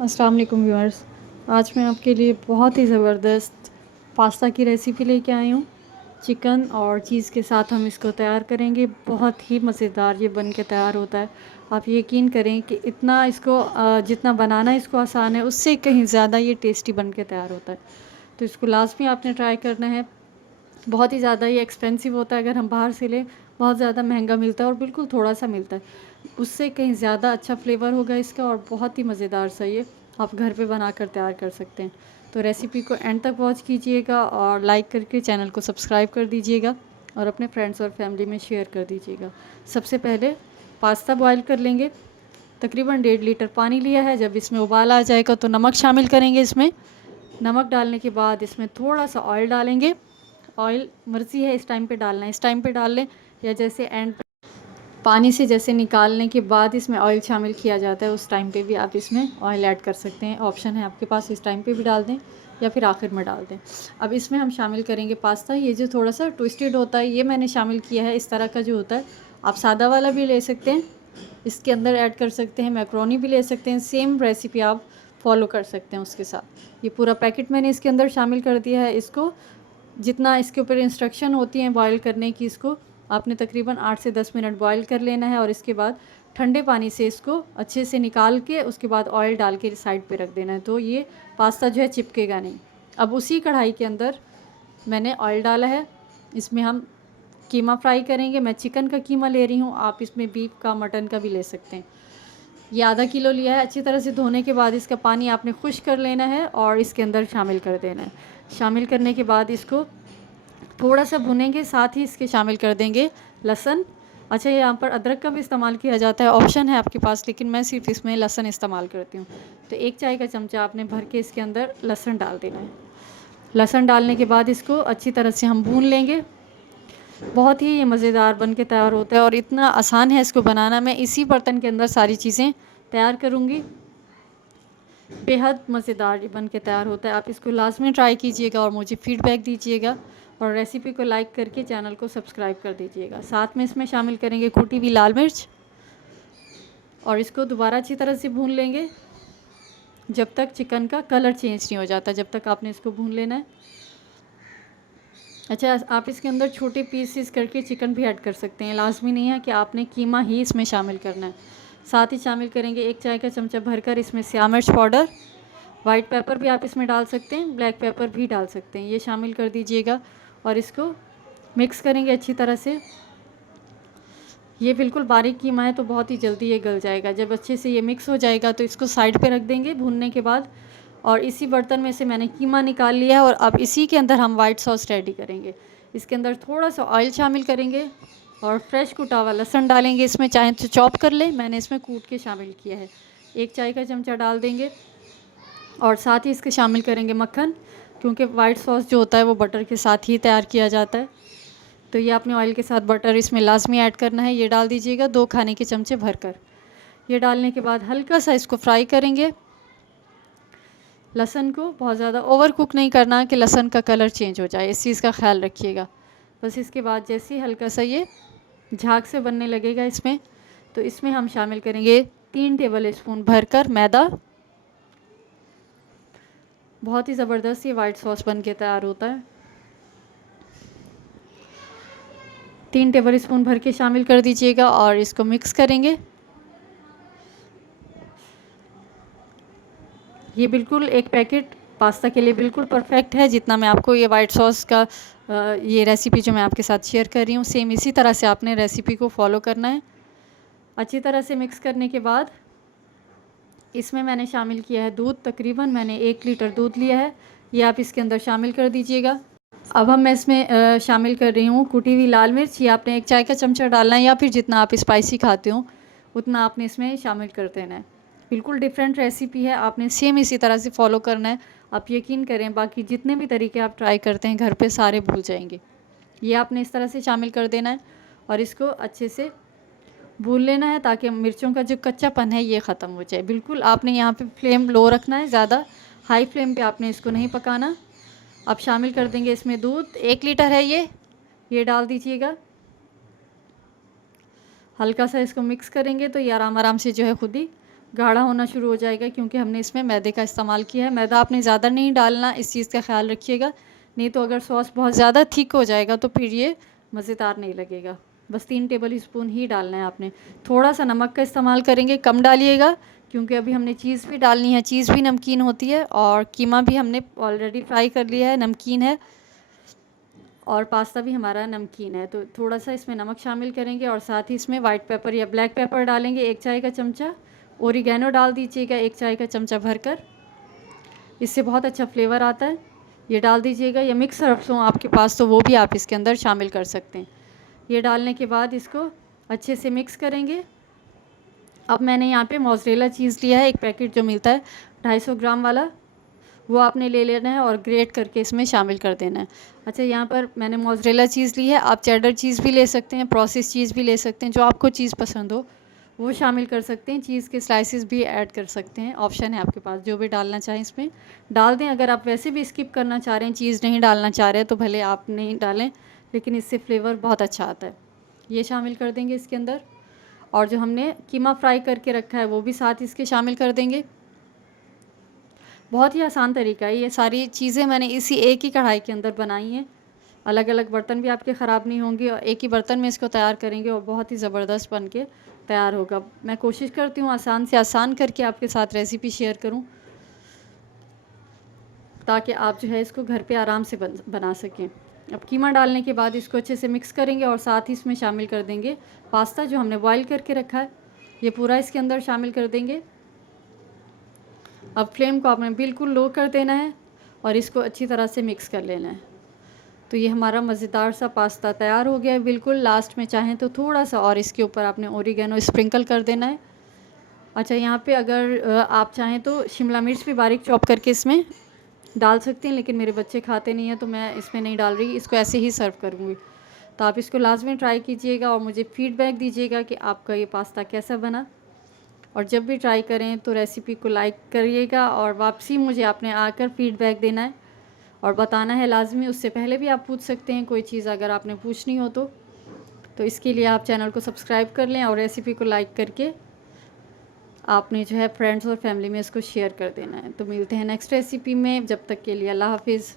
अस्सलाम वालेकुम व्यूअर्स। आज मैं आपके लिए बहुत ही ज़बरदस्त पास्ता की रेसिपी लेके आई हूँ। चिकन और चीज़ के साथ हम इसको तैयार करेंगे। बहुत ही मज़ेदार ये बन के तैयार होता है। आप यकीन करें कि इतना इसको जितना बनाना इसको आसान है, उससे कहीं ज़्यादा ये टेस्टी बन के तैयार होता है। तो इसको लाज़मी आपने ट्राई करना है। बहुत ही ज़्यादा ये एक्सपेंसिव होता है, अगर हम बाहर से लें बहुत ज़्यादा महंगा मिलता है और बिल्कुल थोड़ा सा मिलता है। उससे कहीं ज़्यादा अच्छा फ्लेवर होगा इसका और बहुत ही मज़ेदार सा ये आप घर पे बनाकर तैयार कर सकते हैं। तो रेसिपी को एंड तक वॉच कीजिएगा और लाइक करके चैनल को सब्सक्राइब कर दीजिएगा और अपने फ्रेंड्स और फैमिली में शेयर कर दीजिएगा। सबसे पहले पास्ता बॉयल कर लेंगे। तकरीबन 1.5 लीटर पानी लिया है। जब इसमें उबाल आ जाएगा तो नमक शामिल करेंगे इसमें। नमक डालने के बाद इसमें थोड़ा सा ऑयल डालेंगे। ऑयल मर्ज़ी है इस टाइम पे डालना है, इस टाइम पे डाल लें या जैसे एंड पानी से जैसे निकालने के बाद इसमें ऑयल शामिल किया जाता है, उस टाइम पे भी आप इसमें ऑयल ऐड कर सकते हैं। ऑप्शन है आपके पास, इस टाइम पे भी डाल दें या फिर आखिर में डाल दें। अब इसमें हम शामिल करेंगे पास्ता। ये जो थोड़ा सा ट्विस्टेड होता है ये मैंने शामिल किया है। इस तरह का जो होता है आप सादा वाला भी ले सकते हैं, इसके अंदर ऐड कर सकते हैं। मैक्रोनी भी ले सकते हैं, सेम रेसिपी आप फॉलो कर सकते हैं उसके साथ। ये पूरा पैकेट मैंने इसके अंदर शामिल कर दिया है। इसको जितना इसके ऊपर इंस्ट्रक्शन होती हैं बॉयल करने की, इसको आपने तकरीबन 8 से 10 मिनट बॉयल कर लेना है और इसके बाद ठंडे पानी से इसको अच्छे से निकाल के उसके बाद ऑयल डाल के साइड पे रख देना है, तो ये पास्ता जो है चिपकेगा नहीं। अब उसी कढ़ाई के अंदर मैंने ऑयल डाला है, इसमें हम कीमा फ्राई करेंगे। मैं चिकन का कीमा ले रही हूँ, आप इसमें बीफ का, मटन का भी ले सकते हैं। ये आधा किलो लिया है। अच्छी तरह से धोने के बाद इसका पानी आपने खुश्क कर लेना है और इसके अंदर शामिल कर देना है। शामिल करने के बाद इसको थोड़ा सा भुनेंगे, साथ ही इसके शामिल कर देंगे लहसुन। अच्छा, यहाँ पर अदरक का भी इस्तेमाल किया जाता है, ऑप्शन है आपके पास, लेकिन मैं सिर्फ इसमें लहसुन इस्तेमाल करती हूँ। तो 1 चाय का चमचा आपने भर के इसके अंदर लहसुन डाल देना है। लहसुन डालने के बाद इसको अच्छी तरह से हम भून लेंगे। बहुत ही ये मज़ेदार बन के तैयार होता है और इतना आसान है इसको बनाना। मैं इसी बर्तन के अंदर सारी चीज़ें तैयार करूँगी। बेहद मज़ेदार ये बन के तैयार होता है। आप इसको लाज़मी ट्राई कीजिएगा और मुझे फ़ीडबैक दीजिएगा और रेसिपी को लाइक करके चैनल को सब्सक्राइब कर दीजिएगा। साथ में इसमें शामिल करेंगे कुटी हुई लाल मिर्च और इसको दोबारा अच्छी तरह से भून लेंगे जब तक चिकन का कलर चेंज नहीं हो जाता, जब तक आपने इसको भून लेना है। अच्छा, आप इसके अंदर छोटे पीसेस करके चिकन भी ऐड कर सकते हैं, लाजमी नहीं है कि आपने कीमा ही इसमें शामिल करना है। साथ ही शामिल करेंगे 1 चाय का चमचा भरकर इसमें स्याह मिर्च पाउडर। वाइट पेपर भी आप इसमें डाल सकते हैं, ब्लैक पेपर भी डाल सकते हैं, ये शामिल कर दीजिएगा और इसको मिक्स करेंगे अच्छी तरह से। ये बिल्कुल बारीक कीमा है तो बहुत ही जल्दी ये गल जाएगा। जब अच्छे से ये मिक्स हो जाएगा तो इसको साइड पे रख देंगे भूनने के बाद। और इसी बर्तन में से मैंने कीमा निकाल लिया है और अब इसी के अंदर हम वाइट सॉस रेडी करेंगे। इसके अंदर थोड़ा सा ऑयल शामिल करेंगे और फ्रेश कुटा हुआ लहसुन डालेंगे इसमें, चाहे तो चॉप कर ले, मैंने इसमें कूट के शामिल किया है। 1 चाय का चमचा डाल देंगे और साथ ही इसके शामिल करेंगे मक्खन, क्योंकि वाइट सॉस जो होता है वो बटर के साथ ही तैयार किया जाता है। तो ये आपने ऑयल के साथ बटर इसमें लाजमी ऐड करना है, ये डाल दीजिएगा 2 खाने के चमचे भरकर। ये डालने के बाद हल्का सा इसको फ्राई करेंगे। लहसुन को बहुत ज़्यादा ओवर कुक नहीं करना कि लहसुन का कलर चेंज हो जाए, इस चीज़ का ख्याल रखिएगा। बस इसके बाद जैसे ही हल्का सा ये झाग से बनने लगेगा इसमें, तो इसमें हम शामिल करेंगे 3 टेबल स्पून भरकर मैदा। बहुत ही ज़बरदस्त ये वाइट सॉस बन के तैयार होता है। 3 टेबल स्पून भर के शामिल कर दीजिएगा और इसको मिक्स करेंगे। ये बिल्कुल एक पैकेट पास्ता के लिए बिल्कुल परफेक्ट है, जितना मैं आपको ये वाइट सॉस का ये रेसिपी जो मैं आपके साथ शेयर कर रही हूँ, सेम इसी तरह से आपने रेसिपी को फॉलो करना है। अच्छी तरह से मिक्स करने के बाद इसमें मैंने शामिल किया है दूध। तकरीबन मैंने 1 लीटर दूध लिया है, ये आप इसके अंदर शामिल कर दीजिएगा। अब मैं इसमें शामिल कर रही हूँ कुटी हुई लाल मिर्च। ये आपने 1 चाय का चमचा डालना है या फिर जितना आप स्पाइसी खाते हो उतना आपने इसमें शामिल कर देना है। बिल्कुल डिफरेंट रेसिपी है, आपने सेम इसी तरह से फॉलो करना है। आप यकीन करें बाकी जितने भी तरीके आप ट्राई करते हैं घर पे सारे भूल जाएंगे। ये आपने इस तरह से शामिल कर देना है और इसको अच्छे से भून लेना है ताकि मिर्चों का जो कच्चापन है ये ख़त्म हो जाए। बिल्कुल आपने यहाँ पे फ्लेम लो रखना है, ज़्यादा हाई फ्लेम पे आपने इसको नहीं पकाना। अब शामिल कर देंगे इसमें दूध, 1 लीटर है ये डाल दीजिएगा। हल्का सा इसको मिक्स करेंगे तो ये आराम आराम से जो है खुद ही गाढ़ा होना शुरू हो जाएगा, क्योंकि हमने इसमें मैदे का इस्तेमाल किया है। मैदा आपने ज़्यादा नहीं डालना, इस चीज़ का ख्याल रखिएगा, नहीं तो अगर सॉस बहुत ज़्यादा थिक हो जाएगा तो फिर ये मज़ेदार नहीं लगेगा। बस 3 टेबल स्पून ही डालना है आपने। थोड़ा सा नमक का इस्तेमाल करेंगे, कम डालिएगा, क्योंकि अभी हमने चीज़ भी डालनी है। चीज़ भी नमकीन होती है और कीमा भी हमने ऑलरेडी फ्राई कर लिया है, नमकीन है, और पास्ता भी हमारा नमकीन है। तो थोड़ा सा इसमें नमक शामिल करेंगे और साथ ही इसमें वाइट पेपर या ब्लैक पेपर डालेंगे 1 चाय का चमचा। ओरिगैनो डाल दीजिएगा 1 चाय का चमचा भरकर, इससे बहुत अच्छा फ्लेवर आता है। ये डाल दीजिएगा, या मिक्स हर्ब्स हों आपके पास तो वो भी आप इसके अंदर शामिल कर सकते हैं। ये डालने के बाद इसको अच्छे से मिक्स करेंगे। अब मैंने यहाँ पे मोज़रेला चीज़ लिया है, एक पैकेट जो मिलता है 250 ग्राम वाला, वो आपने ले लेना है और ग्रेट करके इसमें शामिल कर देना है। अच्छा, यहाँ पर मैंने मोज़रेला चीज़ ली है, आप चेडर चीज़ भी ले सकते हैं, प्रोसेस चीज़ भी ले सकते हैं, जो आपको चीज़ पसंद हो वो शामिल कर सकते हैं। चीज़ के स्लाइसेस भी ऐड कर सकते हैं, ऑप्शन है आपके पास, जो भी डालना चाहें इसमें डाल दें। अगर आप वैसे भी स्किप करना चाह रहे हैं, चीज़ नहीं डालना चाह रहे हैं, तो भले आप नहीं डालें, लेकिन इससे फ्लेवर बहुत अच्छा आता है। ये शामिल कर देंगे इसके अंदर, और जो हमने कीमा फ्राई करके रखा है वो भी साथ इसके शामिल कर देंगे। बहुत ही आसान तरीका है, ये सारी चीज़ें मैंने इसी एक ही कढ़ाई के अंदर बनाई हैं। अलग अलग बर्तन भी आपके ख़राब नहीं होंगे, और एक ही बर्तन में इसको तैयार करेंगे और बहुत ही ज़बरदस्त बन के तैयार होगा। मैं कोशिश करती हूँ आसान से आसान करके आपके साथ रेसिपी शेयर करूँ, ताकि आप जो है इसको घर पे आराम से बना सकें। अब कीमा डालने के बाद इसको अच्छे से मिक्स करेंगे और साथ ही इसमें शामिल कर देंगे पास्ता जो हमने बॉईल करके रखा है, ये पूरा इसके अंदर शामिल कर देंगे। अब फ्लेम को आपने बिल्कुल लो कर देना है और इसको अच्छी तरह से मिक्स कर लेना है। तो ये हमारा मज़ेदार सा पास्ता तैयार हो गया है बिल्कुल। लास्ट में चाहें तो थोड़ा सा और इसके ऊपर आपने ओरिगेनो स्प्रिंकल कर देना है। अच्छा, यहाँ पे अगर आप चाहें तो शिमला मिर्च भी बारीक चॉप करके इसमें डाल सकते हैं, लेकिन मेरे बच्चे खाते नहीं हैं तो मैं इसमें नहीं डाल रही, इसको ऐसे ही सर्व करूँगी। तो आप इसको लाजमी ट्राई कीजिएगा और मुझे फ़ीडबैक दीजिएगा कि आपका ये पास्ता कैसा बना। और जब भी ट्राई करें तो रेसिपी को लाइक करिएगा, और वापसी मुझे आपने आकर फ़ीडबैक देना है और बताना है लाजमी। उससे पहले भी आप पूछ सकते हैं कोई चीज़ अगर आपने पूछनी हो तो इसके लिए आप चैनल को सब्सक्राइब कर लें और रेसिपी को लाइक करके आपने जो है फ्रेंड्स और फैमिली में इसको शेयर कर देना है। तो मिलते हैं नेक्स्ट रेसिपी में, जब तक के लिए अल्लाह हाफिज़।